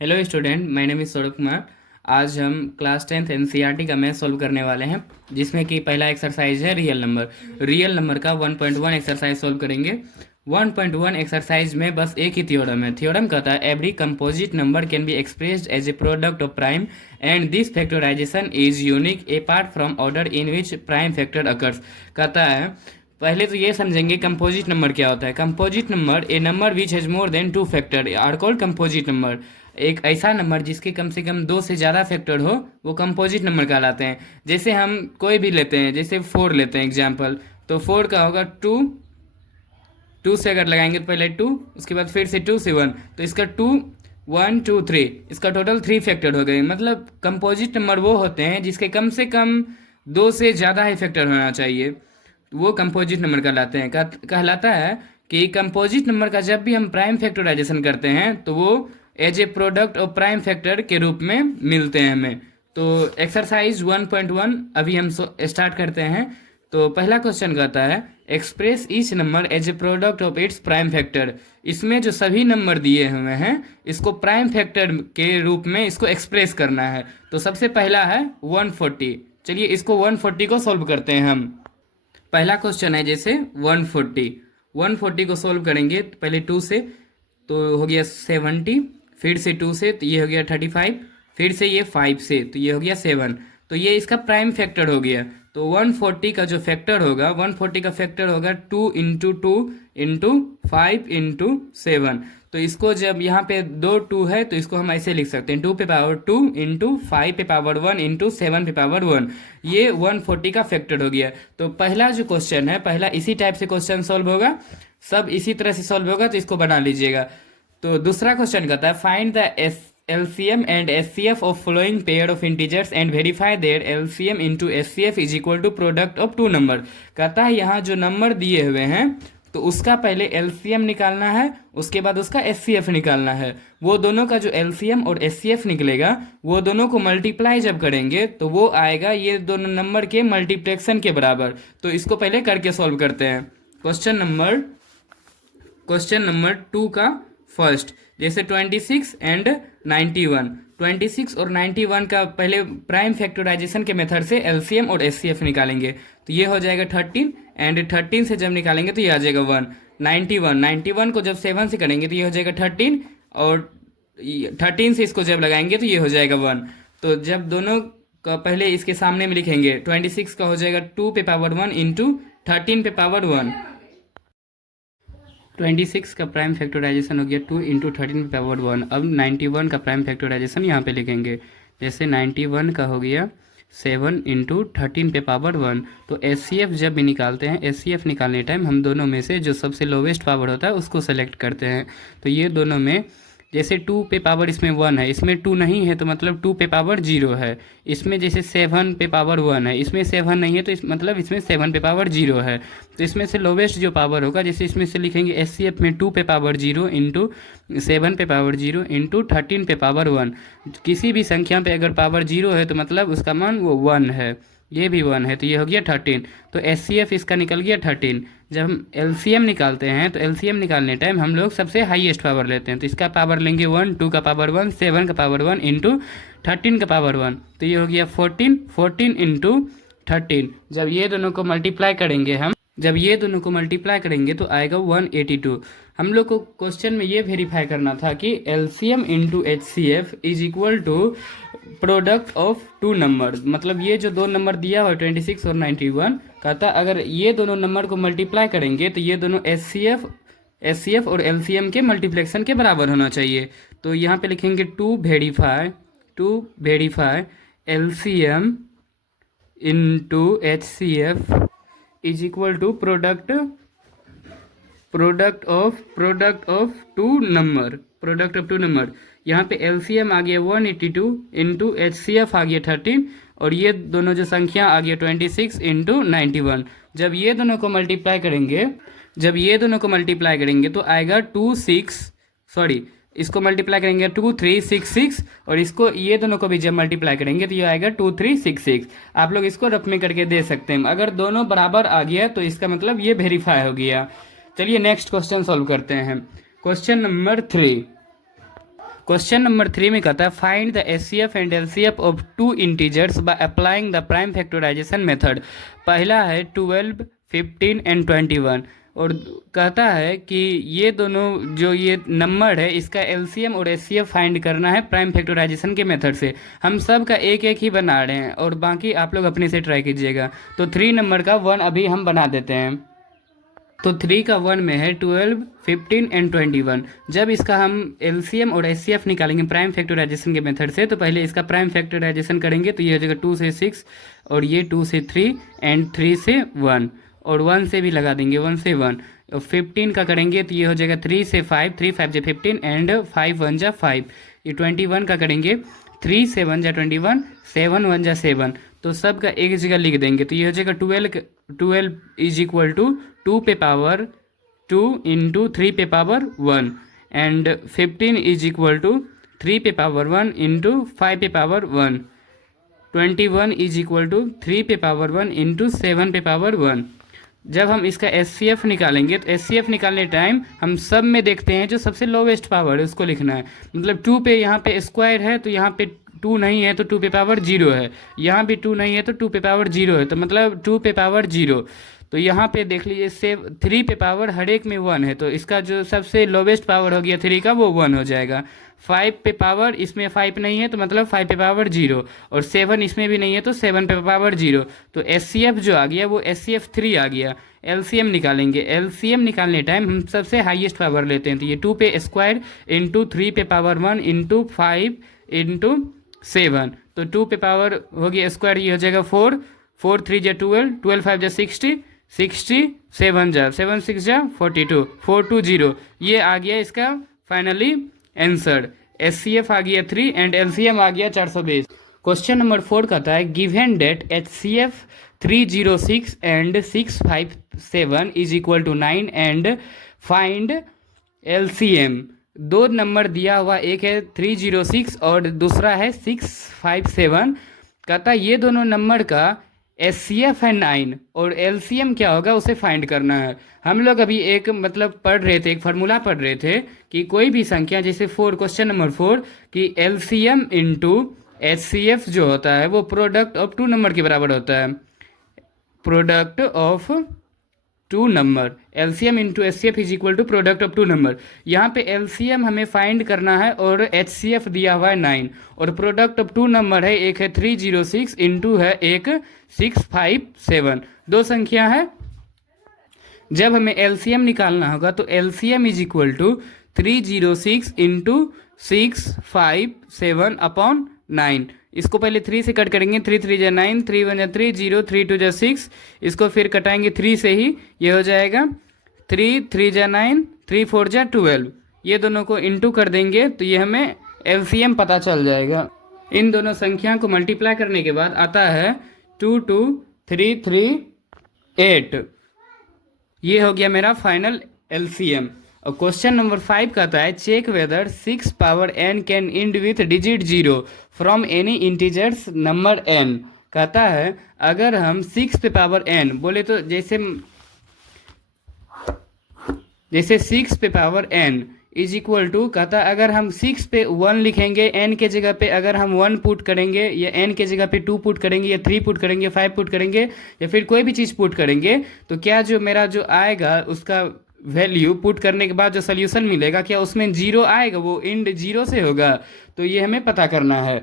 Hello student, my name is Saurabh Kumar. आज हम class 10th NCERT का मैथ सॉल्व करने वाले हैं, जिसमें कि पहला एक्सरसाइज है रियल नंबर का 1.1 एक्सरसाइज सॉल्व करेंगे। 1.1 एक्सरसाइज में बस एक ही थ्योरम है। थ्योरम कहता है every composite number can be expressed as a product of prime and this factorisation is unique apart from order in which prime factor occurs. कहता है पहले तो ये समझेंगे कंपोजिट नंबर क्या होता है। Composite number a number which has more than two factor are called composite number. एक ऐसा नंबर जिसके कम से कम दो से ज़्यादा फैक्टर हो वो कंपोजिट नंबर कहलाते हैं। जैसे हम कोई भी लेते हैं, जैसे 4 लेते हैं एग्जाम्पल, तो 4 का होगा 2। 2 से अगर लगाएंगे तो पहले 2, उसके बाद फिर से 2 से 1, तो इसका 2 1 2 3, इसका टोटल 3 फैक्टर हो गए। मतलब कंपोजिट नंबर वो होते हैं जिसके कम से कम दो से ज़्यादा ही फैक्टर होना चाहिए, वो कंपोजिट नंबर कहलाते हैं। कहलाता है कि कंपोजिट नंबर का जब भी हम प्राइम फैक्टराइजेशन करते हैं तो वो as a product of prime factor के रूप में मिलते हैं हमें। तो एक्सरसाइज 1.1 अभी हम स्टार्ट करते हैं। तो पहला क्वेश्चन कहता है express each number as a product of its prime factor. इसमें जो सभी नंबर दिए हुए हैं इसको प्राइम फैक्टर के रूप में इसको एक्सप्रेस करना है। तो सबसे पहला है 140। चलिए इसको 140 को सॉल्व करते हैं हम। पहला क्वेश्चन है जैसे 140 को सॉल्व करेंगे तो पहले 2 से तो हो गया 70, फिर से 2 से तो ये हो गया 35, फिर से ये 5 से तो ये हो गया 7। तो ये इसका प्राइम फैक्टर हो गया। तो 140 का जो फैक्टर होगा, 140 का फैक्टर होगा 2 इंटू 2 इंटू 5 इंटू 7। तो इसको जब यहाँ पे 2 2 है तो इसको हम ऐसे लिख सकते हैं 2 पे पावर 2 इंटू 5 पे पावर 1 इंटू 7 पे पावर 1। ये 140 का फैक्टर हो गया। तो पहला जो क्वेश्चन है, पहला इसी टाइप से क्वेश्चन सॉल्व होगा, सब इसी तरह से सॉल्व होगा, तो इसको बना लीजिएगा। तो दूसरा क्वेश्चन कहता है find the LCM and SCF of following pair of integers and verify their LCM into SCF is equal to product of two number। कहता है यहाँ जो नंबर दिए हुए हैं तो उसका पहले LCM निकालना है, उसके बाद उसका SCF निकालना है। वो दोनों का जो LCM और SCF निकलेगा वो दोनों को मल्टीप्लाई जब करेंगे तो वो आएगा ये दोनों नंबर के मल्टीप्लेक्शन के बराबर। तो इसको पहले करके सॉल्व करते हैं। क्वेश्चन नंबर 2 का फर्स्ट, जैसे 26 एंड 91। 26 और 91 का पहले प्राइम फैक्टराइजेशन के मेथड से LCM और SCF निकालेंगे। तो ये हो जाएगा 13 एंड 13 से जब निकालेंगे तो ये आ जाएगा 1। 91 को जब 7 से करेंगे तो ये हो जाएगा 13 और 13 से इसको जब लगाएंगे तो ये हो जाएगा 1। तो जब दोनों का पहले इसके सामने में लिखेंगे 26 का हो जाएगा 2 पे पावर 1 इंटू 13 पे पावर 1। 26 का प्राइम फैक्टराइजेशन हो गया 2 इंटू 13 पे पावर 1। अब 91 का प्राइम फैक्टराइजेशन यहाँ पे लिखेंगे, जैसे 91 का हो गया 7 इंटू 13 पे पावर 1। तो SCF जब भी निकालते हैं, SCF निकालने टाइम हम दोनों में से जो सबसे लोवेस्ट पावर होता है उसको सेलेक्ट करते हैं। तो ये दोनों में जैसे 2 पे पावर इसमें 1 है, इसमें 2 नहीं है तो मतलब 2 पे पावर 0 है। इसमें जैसे 7 पे पावर 1 है, इसमें 7 नहीं है तो मतलब इसमें 7 पे पावर 0 है। तो इसमें से लोवेस्ट जो पावर होगा, जैसे इसमें से लिखेंगे SCF में 2 पे पावर 0 इंटू 7 पे पावर 0 इंटू 13 पे पावर 1। किसी भी संख्या पे अगर पावर 0 है तो मतलब उसका मान वो 1 है, ये भी 1 है, तो ये हो गया 13। तो SCF इसका निकल गया 13। जब हम LCM निकालते हैं तो LCM निकालने टाइम हम लोग सबसे हाईएस्ट पावर लेते हैं। तो इसका पावर लेंगे 1, 2 का पावर 1, 7 का पावर 1 इंटू 13 का पावर 1। तो ये हो गया 14 इंटू 13। जब ये दोनों को मल्टीप्लाई करेंगे तो आएगा 182। हम लोग को क्वेश्चन में ये वेरीफाई करना था कि LCM into HCF is equal to product of two number. मतलब ये जो दो नंबर दिया हुआ 26 और 91, कहता अगर ये दोनों नंबर को मल्टीप्लाई करेंगे तो ये दोनों SCF और LCM के मल्टीप्लेक्शन के बराबर होना चाहिए। तो यहाँ पे लिखेंगे to verify LCM into HCF is equal to product of two number. यहाँ पे LCM आ गया 182 इंटू HCF आ गया 13 और ये दोनों जो संख्या आ गया 26 इंटू 91। जब ये दोनों को मल्टीप्लाई करेंगे तो आएगा इसको मल्टीप्लाई करेंगे 2366 और इसको ये दोनों को भी जब मल्टीप्लाई करेंगे तो ये आएगा 2366। आप लोग इसको रफ में करके दे सकते हैं। अगर दोनों बराबर आ गया तो इसका मतलब ये वेरीफाई हो गया। चलिए नेक्स्ट क्वेश्चन सॉल्व करते हैं। क्वेश्चन क्वेश्चन नंबर 3 में कहता है find the HCF and LCF of two integers by applying the prime factorisation method. पहला है 12, 15 एंड 21 और कहता है कि ये दोनों जो ये नंबर है इसका एलसीएम और एचसीएफ फाइंड करना है प्राइम फैक्टराइजेशन के मेथड से। हम सब का एक एक ही बना रहे हैं और बाकी आप लोग अपने से ट्राई कीजिएगा। तो 3 नंबर का 1 अभी हम बना देते हैं। तो 3 का 1 में है 12, 15 एंड 21। जब इसका हम एलसीएम और एचसीएफ निकालेंगे प्राइम फैक्टराइजेशन के मेथड से, तो पहले इसका प्राइम फैक्टराइजेशन करेंगे तो ये हो जाएगा 2 से 6 और ये 2 से 3 एंड 3 से 1 और 1 से भी लगा देंगे 1 से 1। और 15 का करेंगे तो ये हो जाएगा 3 से 5, 3 5 जा 15 एंड 5 1 जा 5। ये 21 का करेंगे 3 से 1 जा 21, 7 1 जा 7। तो सब का एक जगह लिख देंगे तो ये हो जाएगा 12 इज इक्वल टू 2 पे पावर 2 इंटू 3 पे power 1 and 15 is equal to 3 पे पावर 1 इंटू 5 पे पावर 1। 21 इज इक्वल टू 3 पे पावर 1 इंटू 7 पे पावर 1। जब हम इसका एचसीएफ निकालेंगे तो एचसीएफ निकालने टाइम हम सब में देखते हैं जो सबसे लोवेस्ट पावर है उसको लिखना है। मतलब 2 पे यहाँ पे स्क्वायर है तो यहाँ पे 2 नहीं है तो 2 पे पावर 0 है, यहाँ भी 2 नहीं है तो 2 पे पावर 0 है, तो मतलब 2 पे पावर 0। तो यहाँ पे देख लीजिए 3 पे पावर हर एक में 1 है तो इसका जो सबसे लोवेस्ट पावर हो गया 3 का वो 1 हो जाएगा। 5 पे पावर इसमें 5 नहीं है तो मतलब 5 पे पावर 0 और 7 इसमें भी नहीं है तो 7 पे पावर 0। तो एचसीएफ जो आ गया वो एचसीएफ 3 आ गया। एलसीएम निकालेंगे, एलसीएम निकालने टाइम हम सबसे हाईएस्ट पावर लेते हैं तो ये 2 पे स्क्वायर इंटू 3 पे पावर 1 इंटू 5 इंटू 7। तो 2 पे पावर हो गया स्क्वायर ये हो जाएगा 4, 4 3 जा 12, 12 5 जा 60, 60 7 जा 7 6 जा 42, 420। ये आ गया इसका फाइनली आंसर। एचसीएफ आ गया 3 एंड एलसीएम आ गया 420। क्वेश्चन नंबर 4 कहता है given that HCF 306 and 657 is equal to 9 and find LCM. 2 number दिया हुआ, एक है 306 और दूसरा है 657। कहता है ये दोनों नंबर का एचसीएफ है 9 और एलसीएम क्या होगा उसे फाइंड करना है। हम लोग अभी एक मतलब पढ़ रहे थे, एक फार्मूला पढ़ रहे थे कि कोई भी संख्या जैसे 4 क्वेश्चन नंबर 4 कि एलसीएम इंटू एचसीएफ जो होता है वो प्रोडक्ट ऑफ 2 नंबर के बराबर होता है। Product of 2 number, LCM into HCF is equal to product of 2 number. यहाँ पे एलसीएम हमें फाइंड करना है और एचसीएफ दिया हुआ है 9 और प्रोडक्ट ऑफ 2 नंबर है, एक है 306 इंटू है एक 657। 2 संख्या है। जब हमें एलसीएम निकालना होगा तो LCM is equal to 306 into 657 upon 9। इसको पहले 3 से कट करेंगे, 3 3 जा 9, 3 1 जा 3, 0 3 2 जा 6। इसको फिर कटाएंगे 3 से ही, ये हो जाएगा 3 3 जा 9, 3 4 जा 12। ये दोनों को इंटू कर देंगे तो ये हमें एलसीएम पता चल जाएगा। इन दोनों संख्या को मल्टीप्लाई करने के बाद आता है 2 2 3 3 8। ये हो गया मेरा फाइनल एलसीएम। और क्वेश्चन नंबर 5 कहता है check whether 6 power n can end with digit 0 from any integers number n। कहता है अगर हम 6 पे पावर n बोले तो जैसे 6 पे power n is equal to, कहता है अगर हम 6 पे 1 लिखेंगे, n के जगह पे अगर हम 1 पुट करेंगे या n के जगह पे 2 पुट करेंगे या 3 पुट करेंगे, 5 पुट करेंगे या फिर कोई भी चीज़ पुट करेंगे तो क्या जो मेरा जो आएगा उसका वैल्यू पुट करने के बाद जो सोल्यूशन मिलेगा क्या उसमें 0 आएगा, वो इंड 0 से होगा। तो ये हमें पता करना है।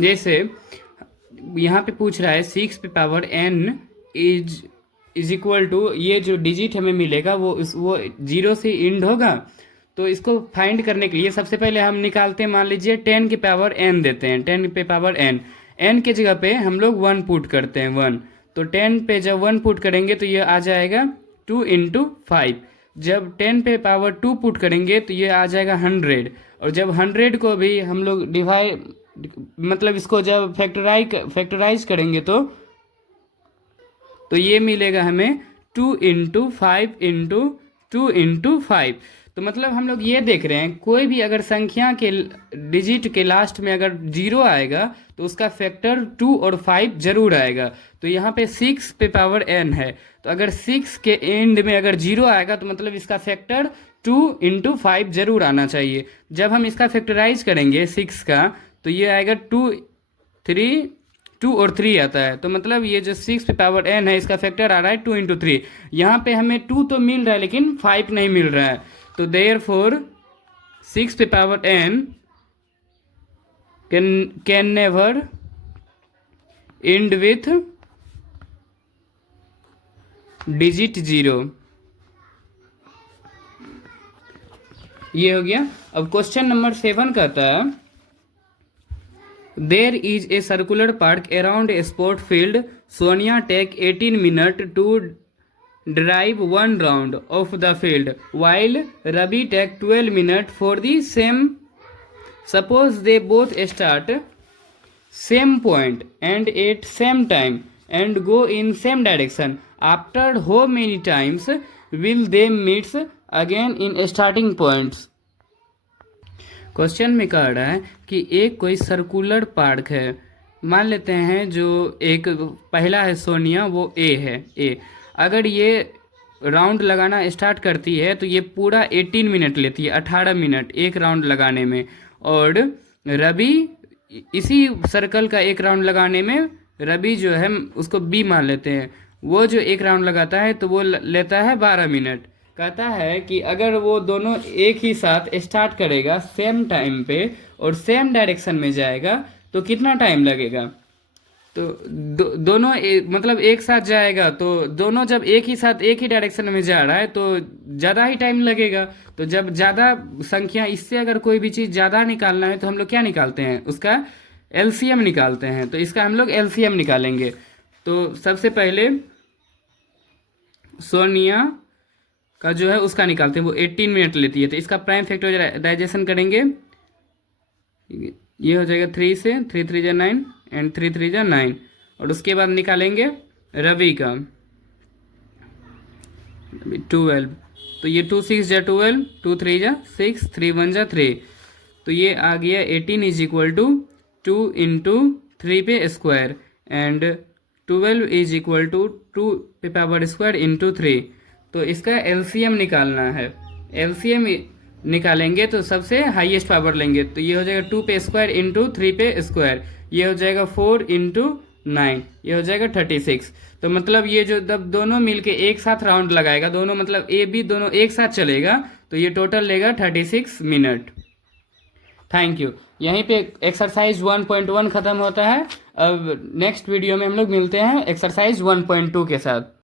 जैसे यहाँ पे पूछ रहा है 6 पे power n is equal to, ये जो डिजिट हमें मिलेगा वो 0 से इंड होगा। तो इसको फाइंड करने के लिए सबसे पहले हम निकालते हैं, मान लीजिए 10 की पावर n देते हैं, 10 पे पावर n के जगह पे हम लोग 1 पुट करते हैं 1। तो 10 पे जब 1 पुट करेंगे तो ये आ जाएगा 2 इंटू 5। जब 10 पे पावर 2 पुट करेंगे तो ये आ जाएगा 100। और जब 100 को भी हम लोग मतलब इसको जब फैक्टराइज करेंगे तो ये मिलेगा हमें 2 इंटू 5 इंटू 2 इंटू 5। तो मतलब हम लोग ये देख रहे हैं कोई भी अगर संख्या के डिजिट के लास्ट में अगर 0 आएगा तो उसका फैक्टर 2 और 5 जरूर आएगा। तो यहाँ पे 6 पे पावर n है तो अगर 6 के एंड में अगर 0 आएगा तो मतलब इसका फैक्टर 2 × 5 जरूर आना चाहिए। जब हम इसका फैक्टराइज करेंगे 6 का, तो ये आएगा 2 और 3 आता है। तो मतलब ये जो 6n है इसका फैक्टर आ रहा है 2 × 3। यहाँ पे हमें 2 तो मिल रहा है लेकिन 5 नहीं मिल रहा है। तो therefore 6n can never and with digit 0। ये हो गया। अब क्वेश्चन नंबर 7 कहता है there is a circular park around a sport field. Sonia take 18 minute to drive 1 round of the field while Ravi take 12 minute for the same. Suppose they both start same point and at same time and go in same direction. After how many times will they meets again in starting points. Question में कह रहा है कि एक कोई circular park है, मान लेते हैं जो एक पहला है सोनिया, वो ए है। ए अगर ये राउंड लगाना स्टार्ट करती है तो ये पूरा 18 मिनट लेती है, 18 मिनट एक राउंड लगाने में। और रवि इसी सर्कल का एक राउंड लगाने में, रवि जो है उसको बी मान लेते हैं, वो जो एक राउंड लगाता है तो वो लेता है 12 मिनट। कहता है कि अगर वो दोनों एक ही साथ स्टार्ट करेगा सेम टाइम पे और सेम डायरेक्शन में जाएगा तो कितना टाइम लगेगा। तो दोनों मतलब एक साथ जाएगा, तो दोनों जब एक ही साथ एक ही डायरेक्शन में जा रहा है तो ज़्यादा ही टाइम लगेगा। तो जब ज़्यादा संख्या, इससे अगर कोई भी चीज़ ज़्यादा निकालना है तो हम लोग क्या निकालते हैं, उसका एलसीएम निकालते हैं। तो इसका हम लोग एलसीएम निकालेंगे। तो सबसे पहले सोनिया का जो है उसका निकालते हैं, वो 18 मिनट लेती है। तो इसका प्राइम फैक्टराइजेशन करेंगे, ये हो जाएगा 3 से, 3 3 जा 9 एंड 3 3 जा 9। और उसके बाद निकालेंगे रवि का 12। तो ये 2 6 जा 12, 2 3 जा 6, 3 1 जा 3। तो ये आ गया 18 इज इक्वल टू 2 × 3 पे square and 12 is equal to 2 पे पावर स्क्वायर इंटू 3। तो इसका एलसीएम निकालना है। एलसीएम निकालेंगे तो सबसे हाईएस्ट पावर लेंगे। तो ये हो जाएगा 2 पे स्क्वायर इंटू 3 पे स्क्वायर, ये हो जाएगा 4 × 9, ये हो जाएगा 36। तो मतलब ये जो जब दोनों मिलके एक साथ राउंड लगाएगा, दोनों मतलब ए बी दोनों एक साथ चलेगा, तो ये टोटल लेगा 36 मिनट। Thank you. यहीं पे एक्सरसाइज 1.1 ख़त्म होता है। अब नेक्स्ट वीडियो में हम लोग मिलते हैं एक्सरसाइज 1.2 के साथ।